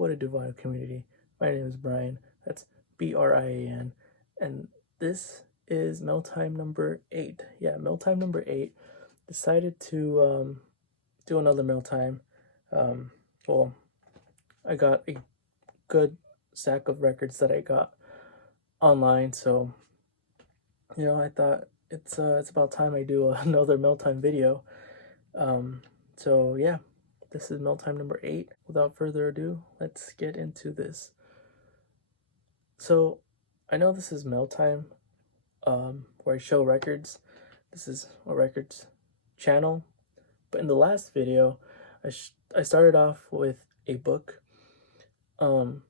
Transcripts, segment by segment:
What a Divine Community. My name is Brian. That's Brian. And this is Mail Time number 8. Yeah, Mail Time number 8. Decided to do another Mail Time. Um, well, I got a good stack of records that I got online, so I thought it's about time I do another Mail Time video. So yeah, this is Mail Time number 8. Without further ado, let's get into this. So I know this is Mail Time, where I show records. This is a records channel, but in the last video, I started off with a book, Art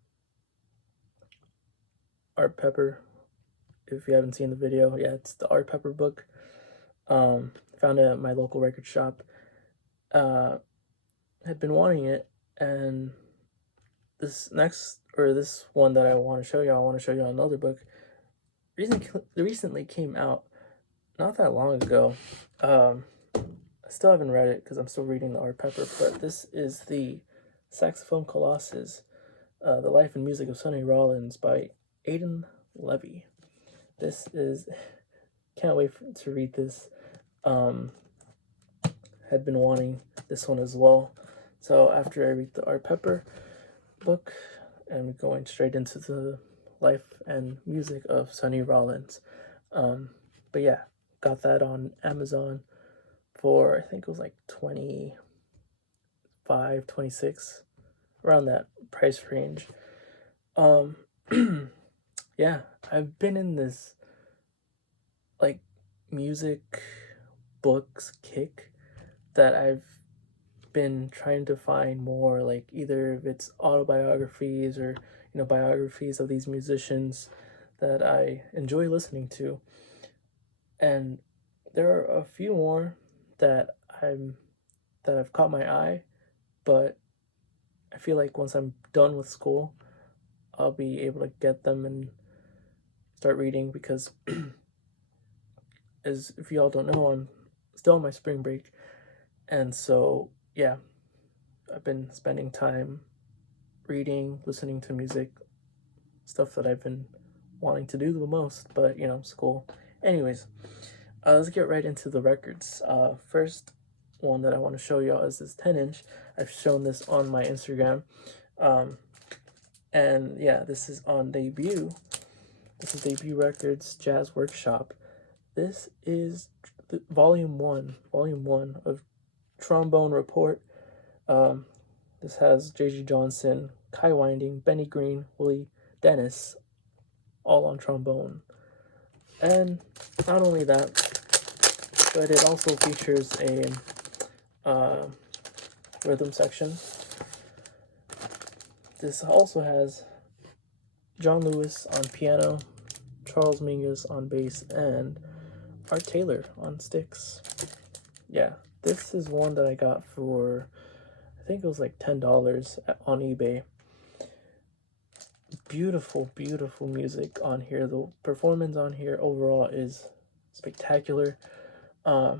Pepper. If you haven't seen the video, yeah, it's the Art Pepper book. Found it at my local record shop. Had been wanting it, and this one that I want to show you another book. Recently came out, not that long ago. I still haven't read it because I'm still reading the Art Pepper, but this is the Saxophone Colossus, The Life and Music of Sonny Rollins by Aidan Levy. This is, can't wait to read this. Had been wanting this one as well. So after I read the Art Pepper book, I'm going straight into the life and music of Sonny Rollins. But yeah, got that on Amazon for, I think it was like 25, 26, around that price range. Yeah, I've been in this like music books kick that I've been trying to find more, like either if it's autobiographies or biographies of these musicians that I enjoy listening to. And there are a few more that I've caught my eye, but I feel like once I'm done with school, I'll be able to get them and start reading, because as if y'all don't know, I'm still on my spring break, and so yeah, I've been spending time reading, listening to music, stuff that I've been wanting to do the most, but school. Anyways, let's get right into the records. First one that I want to show y'all is this 10-inch. I've shown this on my Instagram. And yeah, this is on Debut. This is Debut Records Jazz Workshop. This is volume one of Trombone Report. This has J.G. Johnson, Kai Winding, Benny Green, Willie Dennis, all on trombone. And not only that, but it also features a rhythm section. This also has John Lewis on piano, Charles Mingus on bass, and Art Taylor on sticks. Yeah, this is one that I got for, I think it was like $10 on eBay. Beautiful, beautiful music on here. The performance on here overall is spectacular. I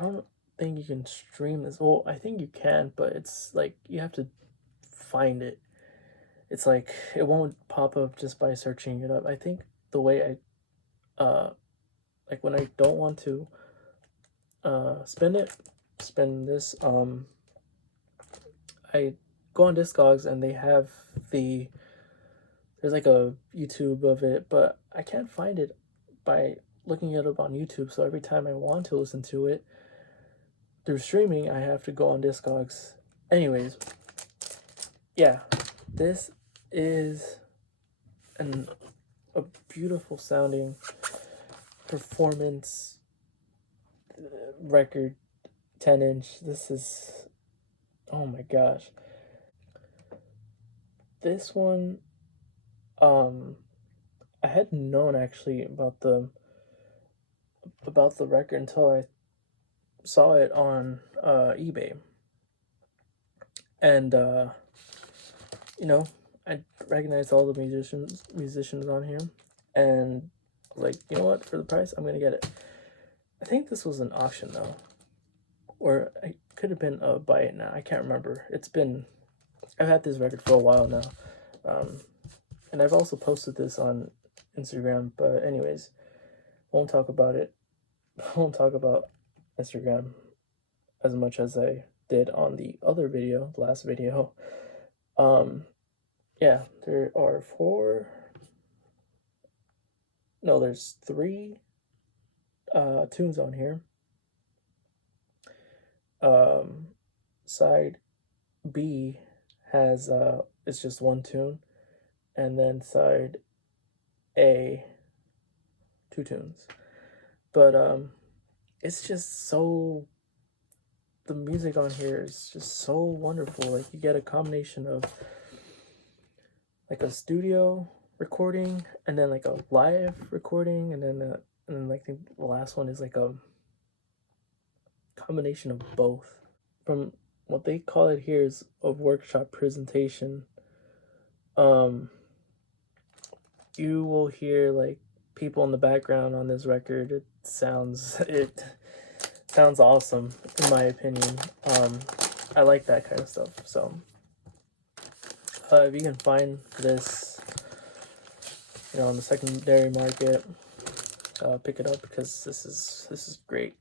don't think you can stream this. Well, I think you can, but it's like you have to find it. It's like it won't pop up just by searching it up. I think the way like when I don't want to spin this, I go on Discogs and they have there's like a YouTube of it, but I can't find it by looking it up on YouTube. So every time I want to listen to it through streaming, I have to go on Discogs. Anyways, yeah, this is a beautiful sounding performance record, 10-inch. This is, oh my gosh. This one, I hadn't known actually about the record until I saw it on eBay. And I recognized all the musicians on here, and like, you know what, for the price, I'm gonna get it. I think this was an auction though, or it could have been a buy it now. I can't remember. It's been I've had this record for a while now, and I've also posted this on Instagram. But anyways, won't talk about it. Won't talk about Instagram as much as I did on the other video, the last video. Yeah, there are there's 3 tunes on here. Side B has it's just 1 tune, and then side A 2 tunes. But it's just so, the music on here is just so wonderful. Like, you get a combination of like a studio recording and then like a live recording, and then like the last one is like a combination of both. From what they call it here is a workshop presentation. You will hear like people in the background on this record. It sounds awesome, in my opinion. I like that kind of stuff. So if you can find this, on the secondary market, pick it up, because this is great.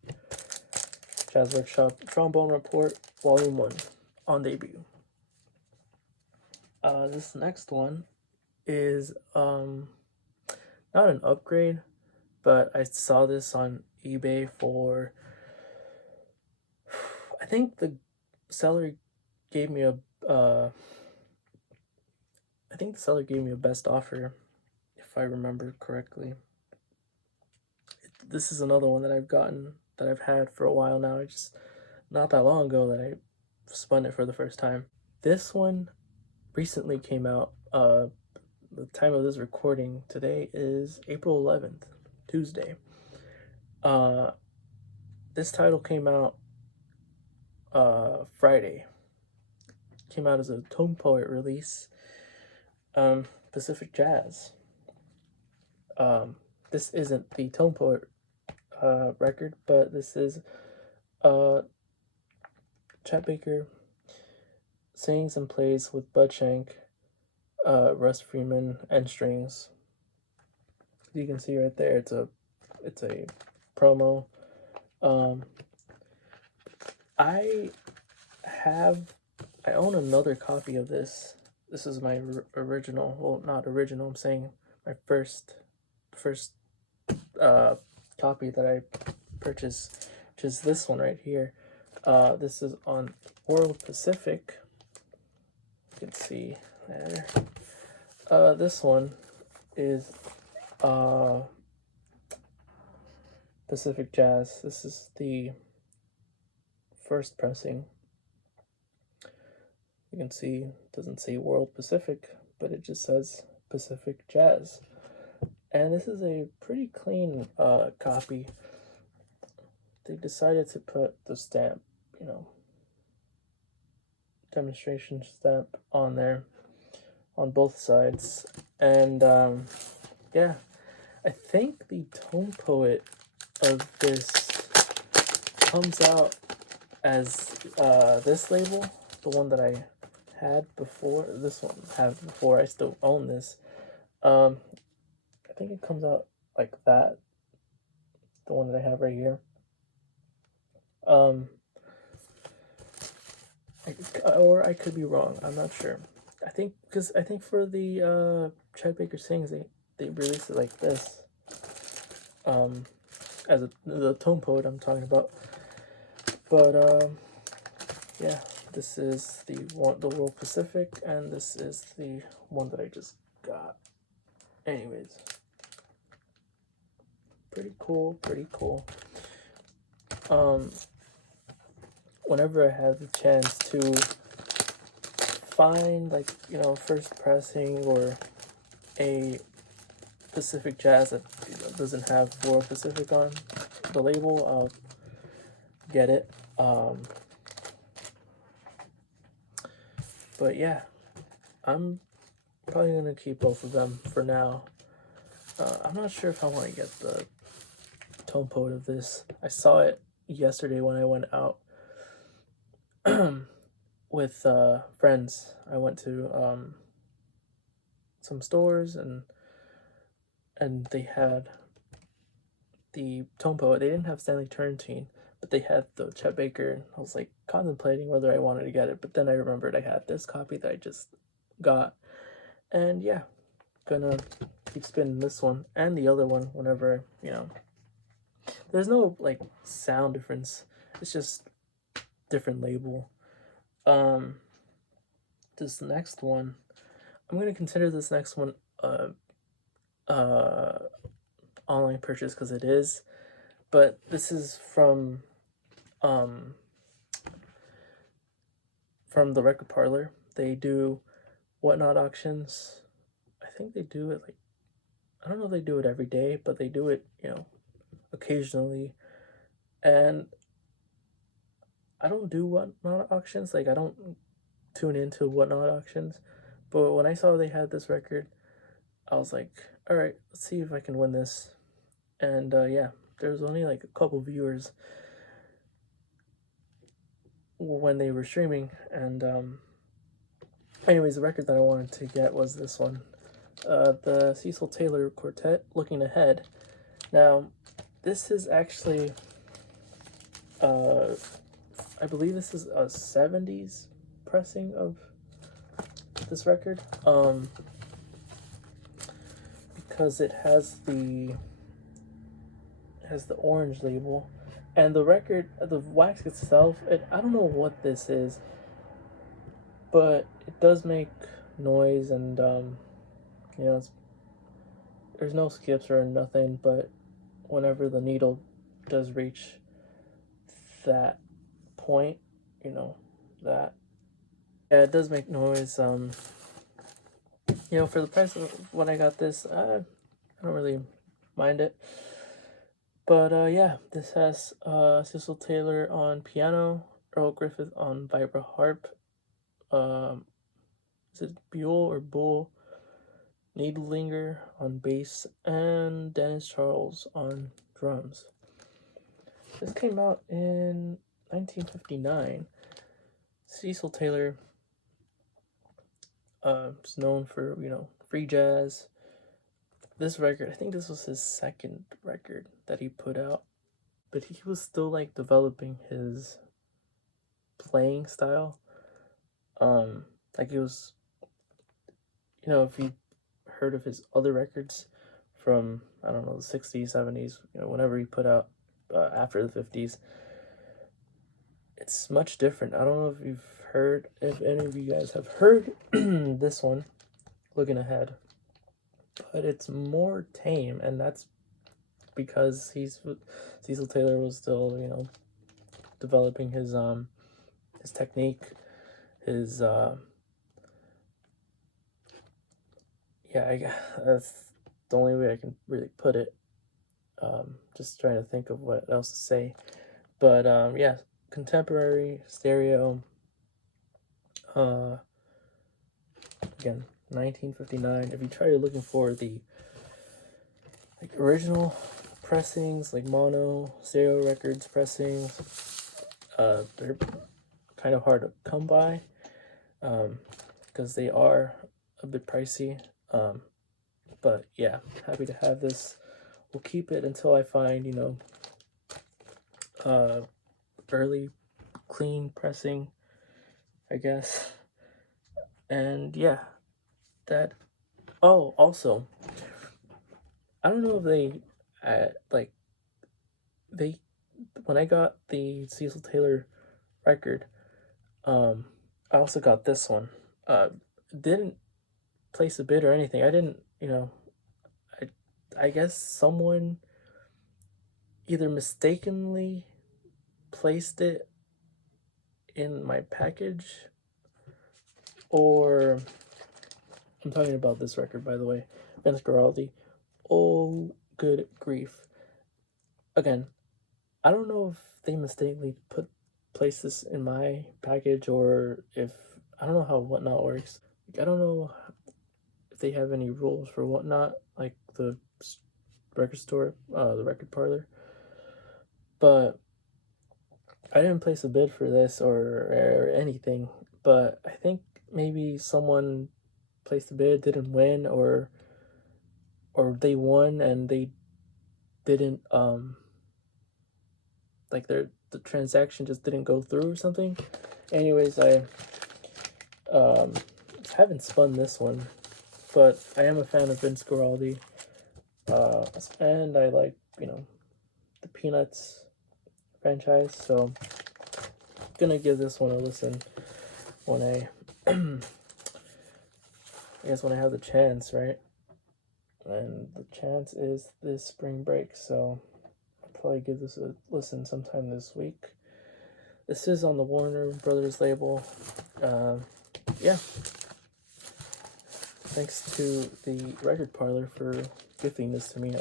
Jazz Workshop Trombone Report Volume 1 on debut. This next one is not an upgrade, but I saw this on eBay for, I think the seller gave me a best offer, if I remember correctly. This is another one that I've had for a while now. It's just not that long ago that I spun it for the first time. This one recently came out. The time of this recording today is April 11th, Tuesday. This title came out Friday. Came out as a Tone Poet release. Pacific Jazz. This isn't the Tone Poet record, but this is Chet Baker sings and plays with Bud Shank, Russ Freeman, and strings. You can see right there, it's a promo. I own another copy of this. This is my original. Well, not original. I'm saying my first copy that I purchased, which is this one right here. This is on World Pacific. You can see there. This one is Pacific Jazz. This is the first pressing. You can see it doesn't say World Pacific, but it just says Pacific Jazz. And this is a pretty clean copy. They decided to put the stamp, demonstration stamp on there on both sides. And yeah, I think the Tone Poet of this comes out as this label, the one that I had before. This one I had before. I still own this. I think it comes out like that, the one that I have right here. Or I could be wrong. I'm not sure. I think for the Chet Baker Sings, they released it like this. As the Tone Poet I'm talking about. But yeah, this is the World Pacific, and this is the one that I just got. Anyways, pretty cool. Whenever I have the chance to find, like, first pressing or a Pacific Jazz that doesn't have World Pacific on the label, I'll get it. But yeah, I'm probably gonna keep both of them for now. I'm not sure if I want to get the Tone Poet of this. I saw it yesterday when I went out with friends. I went to some stores, and they had the Tone Poet. They didn't have Stanley Turrentine, but they had the Chet Baker. I was like contemplating whether I wanted to get it, but then I remembered I had this copy that I just got, and yeah, gonna keep spinning this one and the other one whenever, you know. There's no like sound difference. It's just different label. Um, this next one, I'm gonna consider this next one uh online purchase because it is, but this is um from the Record Parlor. They do Whatnot auctions. I think they do it like, I don't know if they do it every day, but they do it, you know, occasionally. And I don't do Whatnot auctions. Like I don't tune into Whatnot auctions. But when I saw they had this record, I was like, all right, let's see if I can win this. And yeah, there's only like a couple viewers when they were streaming. And anyways, the record that I wanted to get was this one, the Cecil Taylor Quartet, Looking Ahead. Now, this is actually, I believe this is a 70s pressing of this record, because it has the orange label, and the record, the wax itself, I don't know what this is, but it does make noise, and you know, there's no skips or nothing, but whenever the needle does reach that point, you know, that, yeah, it does make noise. You know, for the price of when I got this, I don't really mind it. But yeah, this has Cecil Taylor on piano, Earl Griffith on vibra harp, is it Buell or Bull? Needlinger on bass, and Dennis Charles on drums. This came out in 1959. Cecil Taylor is known for, you know, free jazz. This record, I think this was his second record that he put out, but he was still like developing his playing style. Like he was, you know, if you heard of his other records from, I don't know, the 60s, 70s, you know, whenever he put out after the 50s, it's much different. I don't know if you've heard, if any of you guys have heard this one, Looking Ahead, but it's more tame, and that's because Cecil Taylor was still, you know, developing his technique, his yeah, that's the only way I can really put it. Just trying to think of what else to say, but yeah, contemporary stereo. Again, 1959. If you try looking for the like original pressings, like mono stereo records pressings, they're kind of hard to come by, because they are a bit pricey. But yeah, happy to have this. We'll keep it until I find, you know, early clean pressing, I guess. And yeah, that. Oh, also, I don't know if they, like, they, when I got the Cecil Taylor record, I also got this one. Didn't place a bid or anything. I didn't, you know, I guess someone either mistakenly placed it in my package, or I'm talking about this record, by the way, Vince Guaraldi. Oh, good grief! Again, I don't know if they mistakenly placed this in my package, or if, I don't know how Whatnot works. Like, I don't know if they have any rules for Whatnot, like the record store, the Record Parlor. But I didn't place a bid for this or anything. but I think maybe someone placed a bid, didn't win, or they won and they didn't like the transaction just didn't go through or something. Anyways, I um haven't spun this one, but I am a fan of Vince Guaraldi, and I like, the Peanuts franchise, so gonna give this one a listen when I guess when I have the chance, right? And the chance is this spring break, so I'll probably give this a listen sometime this week. This is on the Warner Brothers label. Yeah. Thanks to the record parlor for gifting this to me,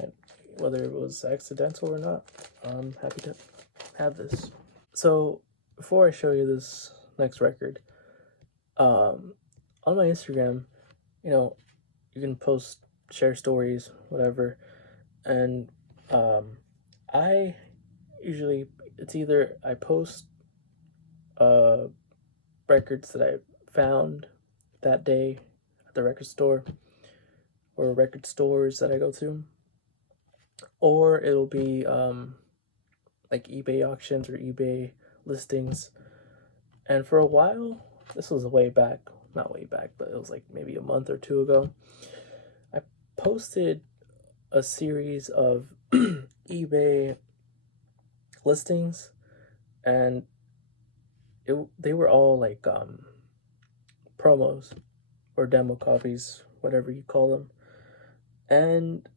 whether it was accidental or not. I'm happy to have this. So before I show you this next record, on my Instagram, you can post, share stories, whatever, and I usually, it's either I post records that I found that day at the record store or record stores that I go to, or it'll be like eBay auctions or eBay listings. And for a while, this was way back, not way back, but it was like maybe a month or two ago, I posted a series of eBay listings, and they were all like promos or demo copies, whatever you call them. And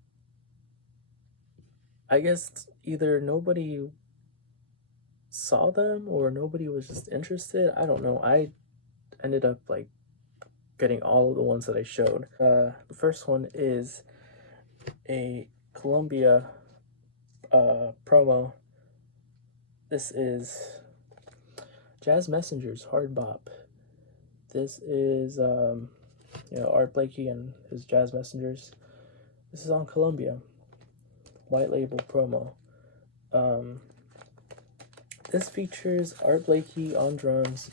I guess either nobody saw them or nobody was just interested. I don't know. I ended up like getting all of the ones that I showed. The first one is a Columbia promo. This is Jazz Messengers Hard Bop. This is Art Blakey and his Jazz Messengers. This is on Columbia, white label promo. This features Art Blakey on drums,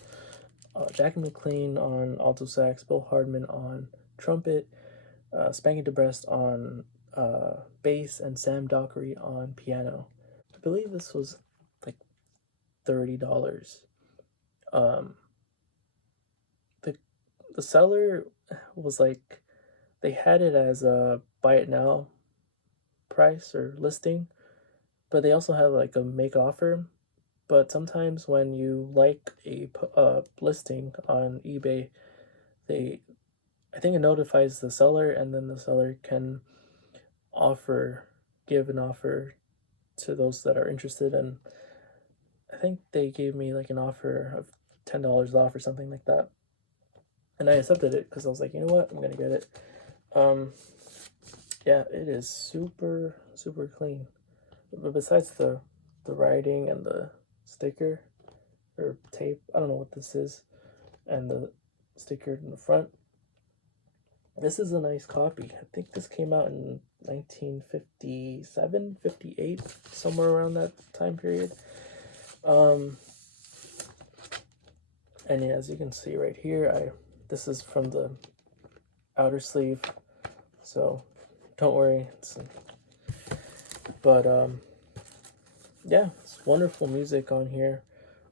Jackie McLean on alto sax, Bill Hardman on trumpet, Spanky DeBrest on bass, and Sam Dockery on piano. I believe this was like $30. The seller was like, they had it as a buy it now price or listing, but they also have like a make offer. But sometimes when you like a listing on eBay, I think it notifies the seller, and then the seller can give an offer to those that are interested. And I think they gave me like an offer of $10 off or something like that, and I accepted it because I was like, you know what, I'm gonna get it. Yeah, it is super super clean. But besides the writing and the sticker or tape, I don't know what this is, and the sticker in the front, this is a nice copy. I think this came out in 1957, 58, somewhere around that time period. And yeah, as you can see right here, this is from the outer sleeve, so don't worry. But yeah, it's wonderful music on here,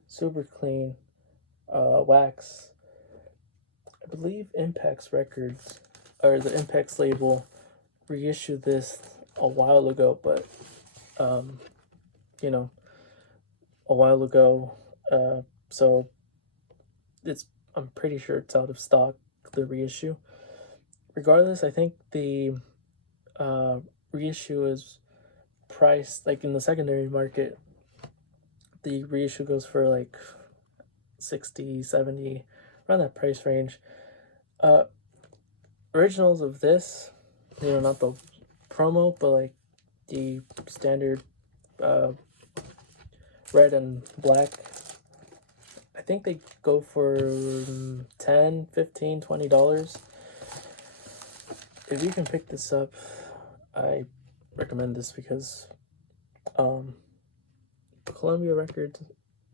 super clean. Wax. I believe Impex Records, or the Impex label, reissued this a while ago, but a while ago, so I'm pretty sure it's out of stock, the reissue. Regardless, I think the reissue is priced like in the secondary market. The reissue goes for like 60, 70, around that price range. Originals of this, not the promo, but like the standard red and black, I think they go for $10, $15, $20. If you can pick this up, I recommend this because Columbia Records,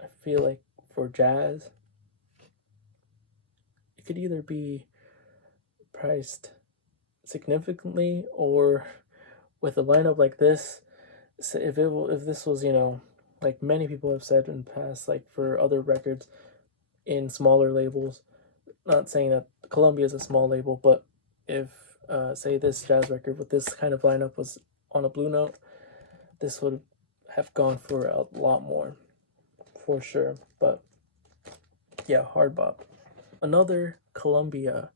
I feel like for jazz, could either be priced significantly, or with a lineup like this, if this was, you know, like many people have said in the past, like for other records in smaller labels, not saying that Columbia is a small label, but if say this jazz record with this kind of lineup was on a Blue Note, this would have gone for a lot more, for sure. But yeah, hard bop. Another Columbia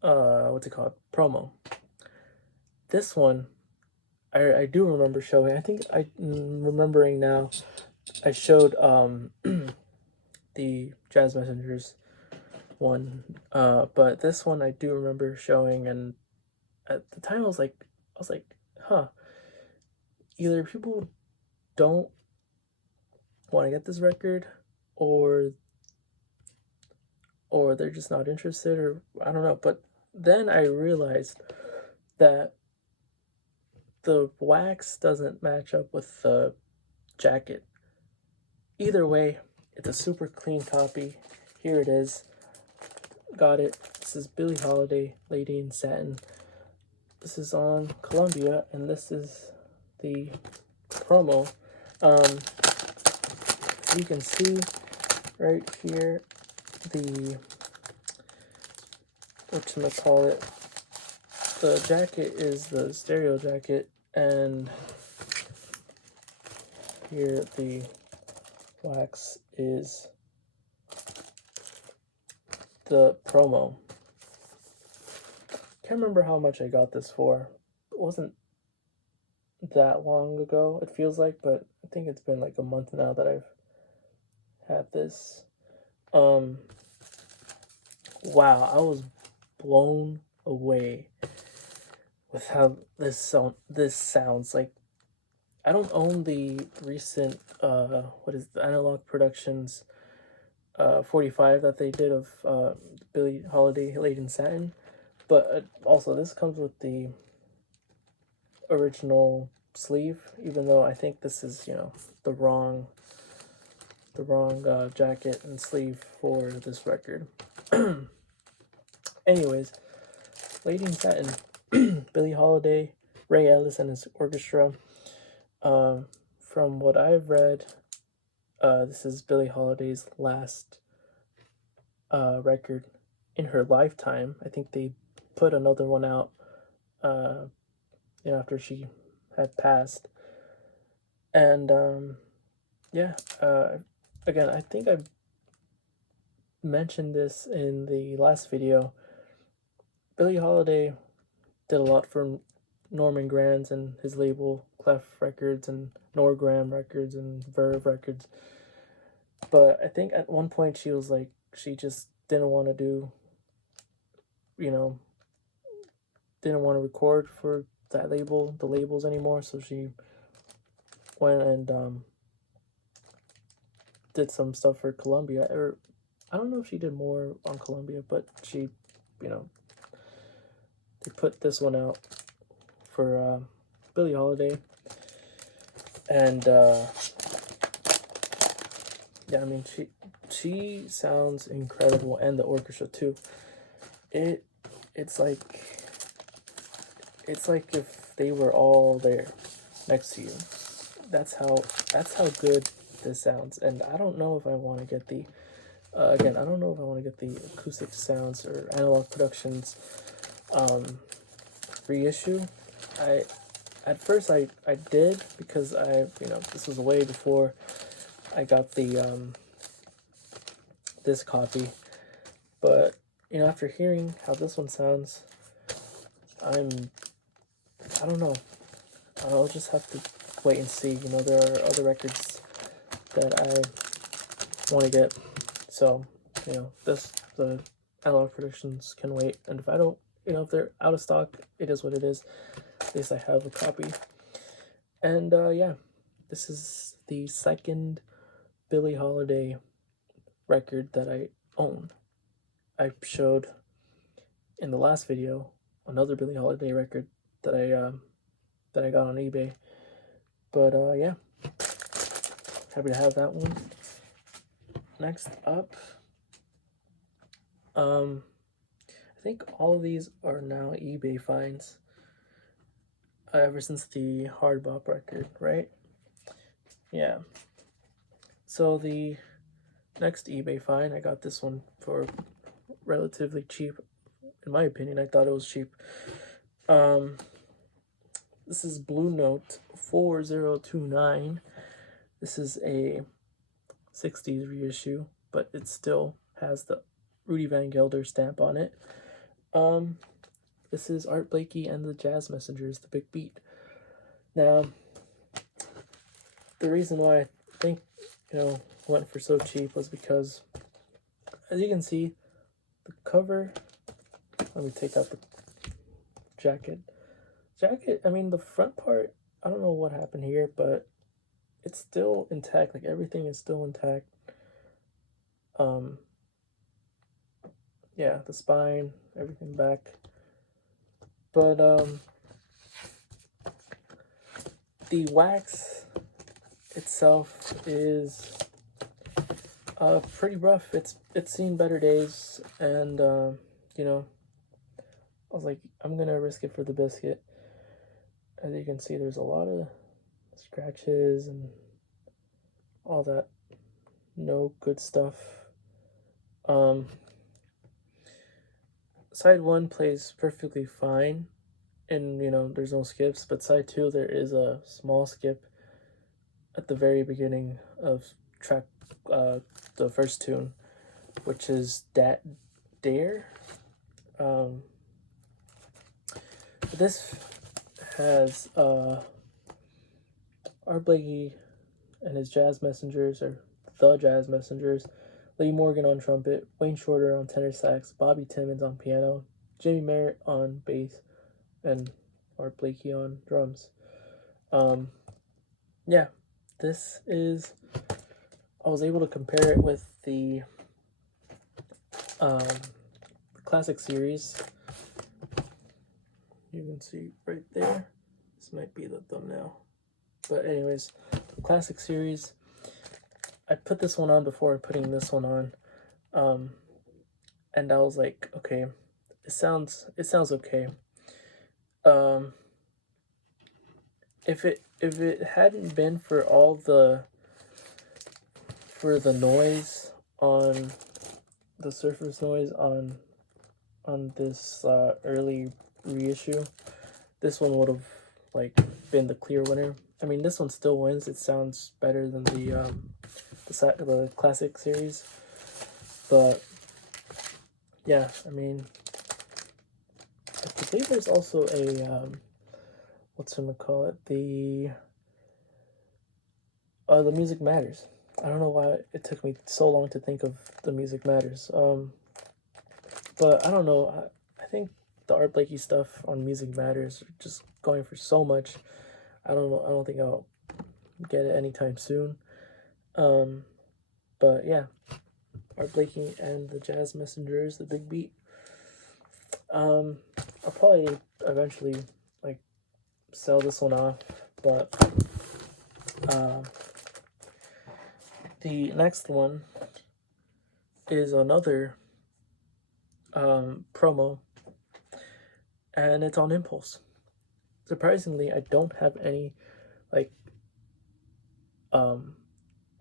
what's it called, promo. This one I do remember showing. I think I'm remembering now, I showed the Jazz Messengers one, but this one I do remember showing, and at the time I was like, huh, either people don't want to get this record, or they're just not interested, or I don't know. But then I realized that the wax doesn't match up with the jacket. Either way, it's a super clean copy. Here it is. Got it. This is Billie Holiday, Lady in Satin. This is on Columbia, and this is the promo. You can see right here the, whatchamacallit, the jacket is the stereo jacket, and here the wax is the promo. Can't remember how much I got this for. It wasn't that long ago, it feels like, but I think it's been like a month now that I've had this. Wow, I was blown away with how this sounds. Like, I don't own the recent what is the Analog Productions 45 that they did of Billie Holiday, Lady in Satin, but also this comes with the original sleeve, even though I think this is, you know, the wrong jacket and sleeve for this record. Anyways, Lady in Satin, Billie Holiday, Ray Ellis and his orchestra. From what I've read, this is Billie Holiday's last record in her lifetime. I think they put another one out, you know, after she had passed. And yeah, again, I think I mentioned this in the last video. Billie Holiday did a lot for Norman Granz and his label Clef Records and Norgram Records and Verve Records. But I think at one point she was like, she just didn't want to do, you know, didn't want to record for that label, the labels anymore. So she went and did some stuff for Columbia. Or I don't know if she did more on Columbia, but she, you know, they put this one out for Billie Holiday. And yeah, I mean, she sounds incredible, and the orchestra too. It's like if they were all there next to you. That's how good this sounds. And I don't know if I want to get the again, I don't know if I want to get the Acoustic Sounds or Analog Productions reissue. At first I did, because you know, this was way before I got the this copy. But you know, after hearing how this one sounds, I don't know. I'll just have to wait and see. You know, there are other records that I want to get. So, you know, the Analog Productions can wait. And if I don't, you know, if they're out of stock, it is what it is. At least I have a copy. And yeah, this is the second Billie Holiday record that I own. I showed in the last video another Billie Holiday record that I got on eBay. But yeah, happy to have that one. next up, I think all of these are now eBay finds. Ever since the Hard Bop record, right? Yeah. So the next eBay find, I got this one for relatively cheap. In my opinion, I thought it was cheap. This is Blue Note 4029. This is a 60s reissue, but it still has the Rudy Van Gelder stamp on it. This is Art Blakey and the Jazz Messengers, The Big Beat. Now, the reason why I think, went for so cheap was because, as you can see, the cover, let me take out the jacket. I mean, the front part, I don't know what happened here, but it's still intact. Like, everything is still intact. Yeah, the spine, everything back. But, the wax itself is pretty rough. It's seen better days, and I was like, I'm gonna risk it for the biscuit. As you can see, there's a lot of scratches and all that no good stuff. Side 1 plays perfectly fine, and there's no skips, but side 2 there is a small skip at the very beginning of track, the first tune, which is Dat Dare. This has Art Blakey and his Jazz Messengers, or the Jazz Messengers, Lee Morgan on trumpet, Wayne Shorter on tenor sax, Bobby Timmons on piano, Jimmy Merritt on bass, and Art Blakey on drums. Yeah, this is, I was able to compare it with the classic series. You can see right there. This might be the thumbnail. But anyways, the classic series, I put this one on before putting this one on. And I was like, okay, it sounds okay. If it hadn't been for all the noise on the surface noise on this early reissue, this one would have been the clear winner. I mean, this one still wins. It sounds better than the classic series, but yeah, I mean, I believe there's also a the Music Matters. I don't know why it took me so long to think of the Music Matters. But I don't know. I think the Art Blakey stuff on Music Matters are just going for so much. I don't know. I don't think I'll get it anytime soon. But yeah, Art Blakey and the Jazz Messengers, The Big Beat. I'll probably eventually sell this one off, but the next one is another promo, and it's on Impulse. Surprisingly, I don't have any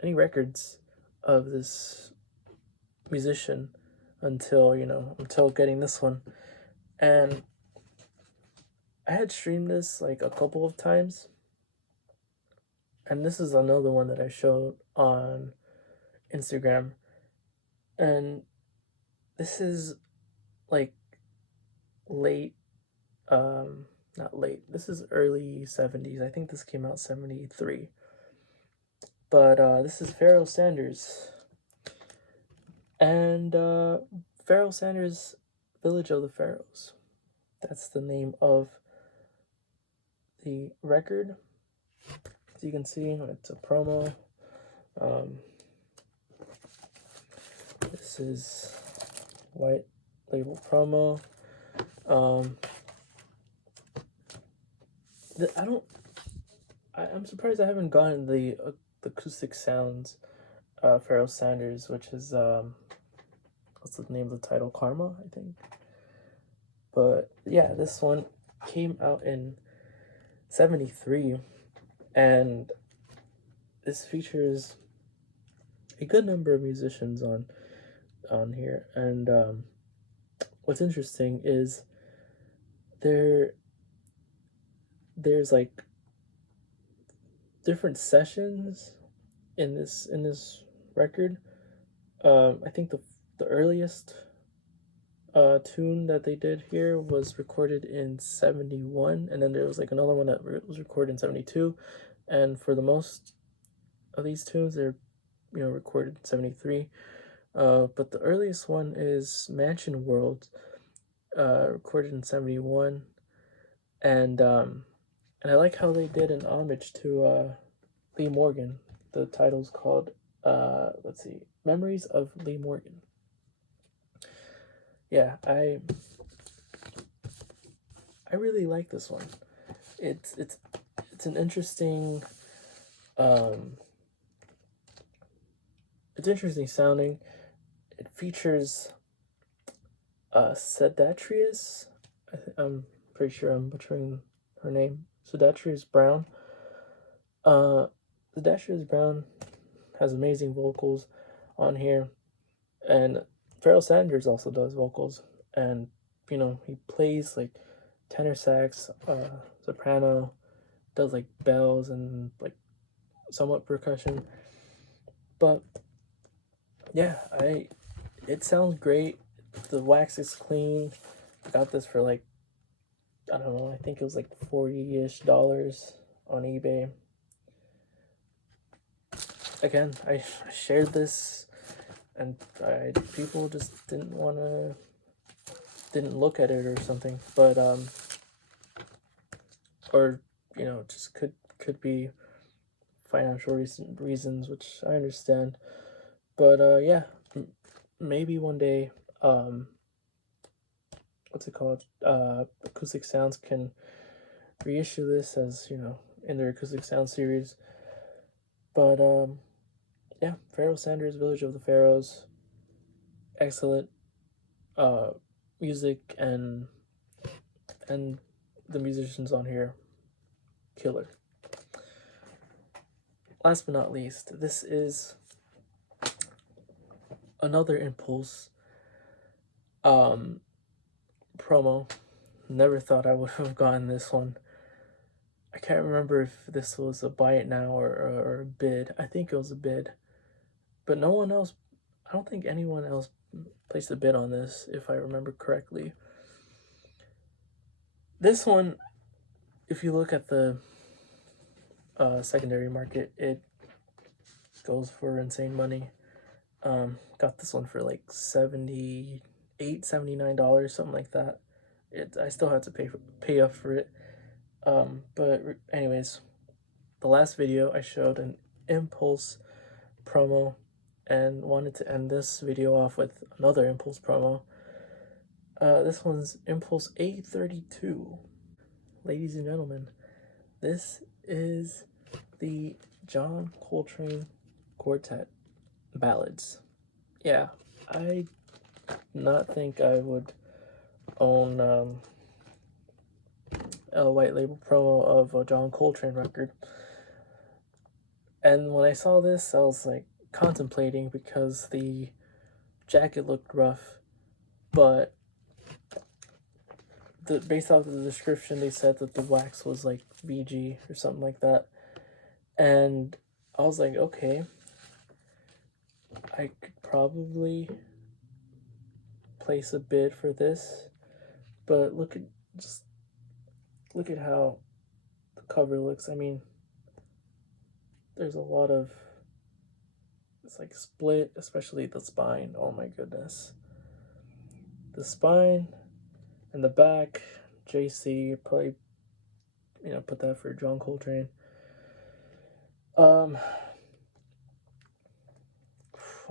any records of this musician until getting this one, and I had streamed this a couple of times, and this is another one that I showed on Instagram, and this is late, not late, this is early 70s. I think this came out 73. But this is Pharoah Sanders. And Pharoah Sanders, Village of the Pharaohs. That's the name of the record. As you can see, it's a promo. This is white label promo. I'm surprised I haven't gotten the acoustic sounds Pharoah Sanders, which is what's the name of the title? Karma, I think. But yeah, this one came out in 73, and this features a good number of musicians on here. And what's interesting is there's like different sessions in this record. I think the earliest tune that they did here was recorded in 71, and then there was like another one that was recorded in 72, and for the most of these tunes they're recorded in 73. But the earliest one is Mansion World, recorded in 71, and I like how they did an homage to Lee Morgan. The title's called let's see, Memories of Lee Morgan. Yeah, I really like this one. It's an interesting it's interesting sounding. It features Sedatrius. I'm pretty sure I'm butchering her name. Sedatrius Brown. Sedatrius Brown has amazing vocals on here, and Pharoah Sanders also does vocals, and he plays like tenor sax, soprano, does like bells and like somewhat percussion. But yeah, it sounds great. The wax is clean. I got this for like, I don't know, I think it was like $40-ish on eBay. Again, I shared this, and people just didn't look at it or something, but or just could be financial reasons, which I understand. But yeah, maybe one day, what's it called? Acoustic Sounds can reissue this as in their Acoustic Sound series. But yeah, Pharoah Sanders, Village of the Pharaohs, excellent music, and the musicians on here, killer. Last but not least, this is another Impulse promo. Never thought I would have gotten this one. I can't remember if this was a buy it now or a bid. I think it was a bid, but no one else, I don't think anyone else placed a bid on this, if I remember correctly. This one, if you look at the secondary market, it goes for insane money. Got this one for like $78, $79, something like that. I still had to pay up for it. But anyways, the last video I showed an Impulse promo, and wanted to end this video off with another Impulse promo. This one's Impulse A32. Ladies and gentlemen, this is the John Coltrane Quartet Ballads. Yeah, I not think I would own a white label promo of a John Coltrane record. And when I saw this, I was like contemplating, because the jacket looked rough, but based off of the description, they said that the wax was like VG or something like that. And I was like, okay, I could probably place a bid for this, but look at how the cover looks. I mean, there's a lot of, it's like split, especially the spine. Oh my goodness, the spine and the back. JC probably put that for John Coltrane. I'm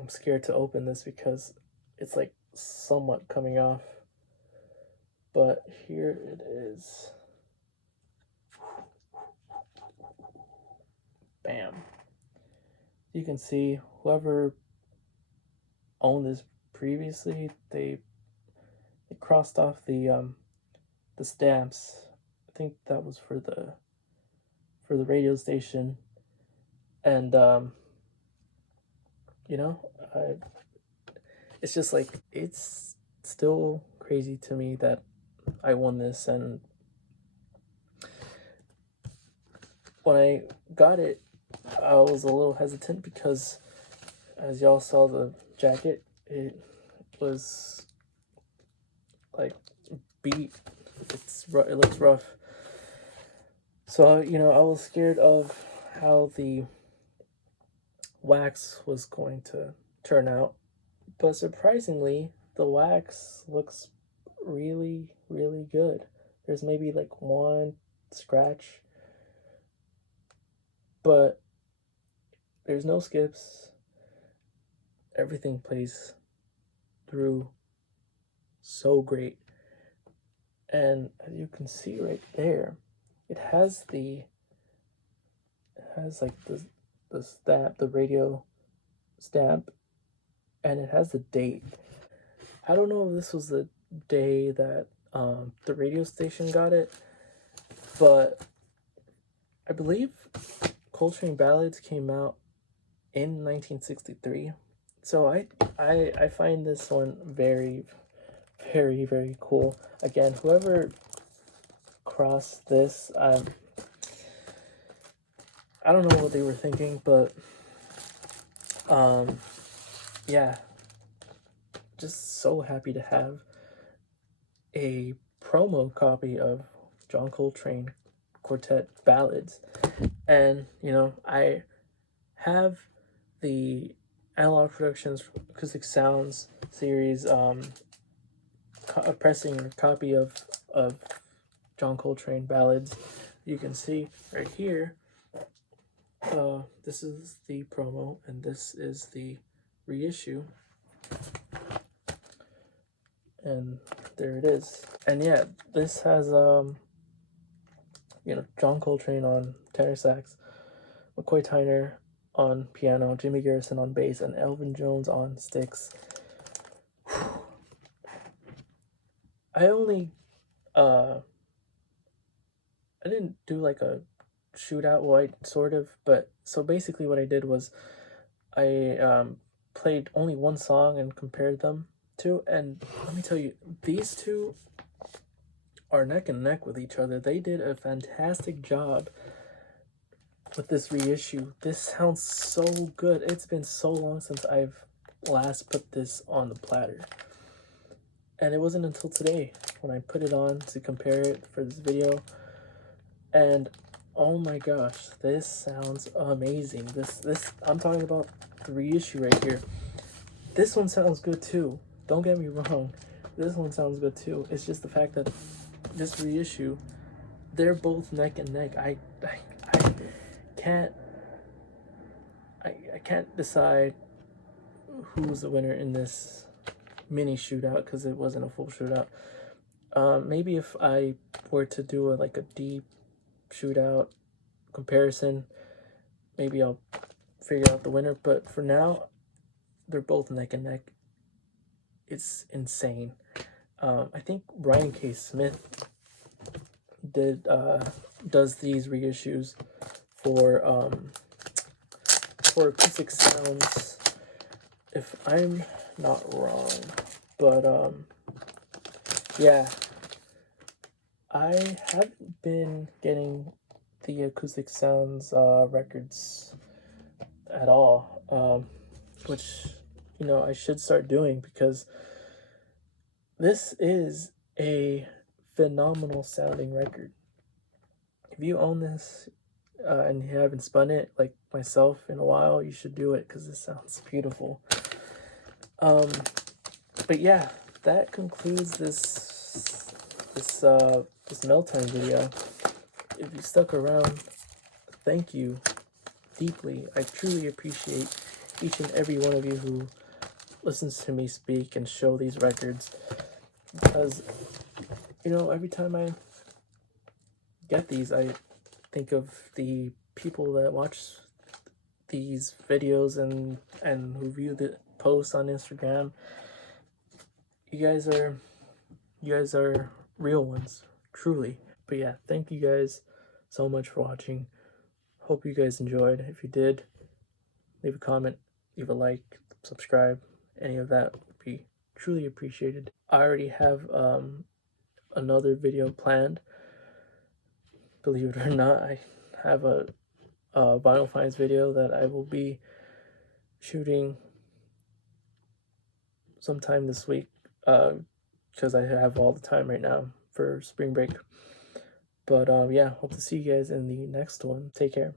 scared to open this because it's like somewhat coming off, but here it is. Bam. you can see whoever owned this previously, they crossed off the stamps. I think that was for the radio station, and you know, it's just like, it's still crazy to me that I won this. And when I got it, I was a little hesitant because, as y'all saw the jacket, it was like beat. It looks rough. So, you know, I was scared of how the wax was going to turn out. But surprisingly, the wax looks really, really good. There's maybe like one scratch, but there's no skips. Everything plays through so great. And as you can see right there, it has like the stamp, the radio stamp, and it has the date. I don't know if this was the day that the radio station got it, but I believe Coltrane Ballads came out in 1963. So I find this one very, very, very cool. Again, whoever crossed this, I don't know what they were thinking, but yeah, just so happy to have a promo copy of John Coltrane Quartet Ballads. And you know, I have the Analog Productions Acoustic Sounds series pressing a copy of John Coltrane Ballads. You can see right here, this is the promo and this is the reissue, and there it is. And yeah, this has you know, John Coltrane on tenor sax, McCoy Tyner on piano, Jimmy Garrison on bass, and Elvin Jones on sticks. I only I didn't do like a shootout, well, I sort of, but so basically what I did was I played only one song and compared them to, and let me tell you, these two are neck and neck with each other. They did a fantastic job with this reissue. This sounds so good. It's been so long since I've last put this on the platter, and it wasn't until today when I put it on to compare it for this video, and oh my gosh, this sounds amazing. This I'm talking about the reissue right here. This one sounds good too. Don't get me wrong. This one sounds good too. It's just the fact that this reissue, they're both neck and neck. I can't decide who's the winner in this mini shootout because it wasn't a full shootout. Maybe if I were to do like a deep shootout comparison, maybe I'll figure out the winner. But for now, they're both neck and neck. It's insane. I think Brian K. Smith does these reissues for Acoustic Sounds, if I'm not wrong. But yeah, I haven't been getting the Acoustic Sounds records at all, which, you know, I should start doing, because this is a phenomenal sounding record. If you own this and you haven't spun it like myself in a while, you should do it because it sounds beautiful. But yeah, that concludes this Meltime video. If you stuck around, thank you deeply. I truly appreciate each and every one of you who listens to me speak and show these records, because, you know, every time I get these, I think of the people that watch these videos and who view the posts on Instagram. You guys are real ones, truly. But yeah, thank you guys so much for watching. Hope you guys enjoyed. If you did, leave a comment, leave a like, subscribe. Any of that would be truly appreciated. I already have another video planned. Believe it or not, I have a vinyl finds video that I will be shooting sometime this week, because I have all the time right now for spring break. But yeah, hope to see you guys in the next one. Take care.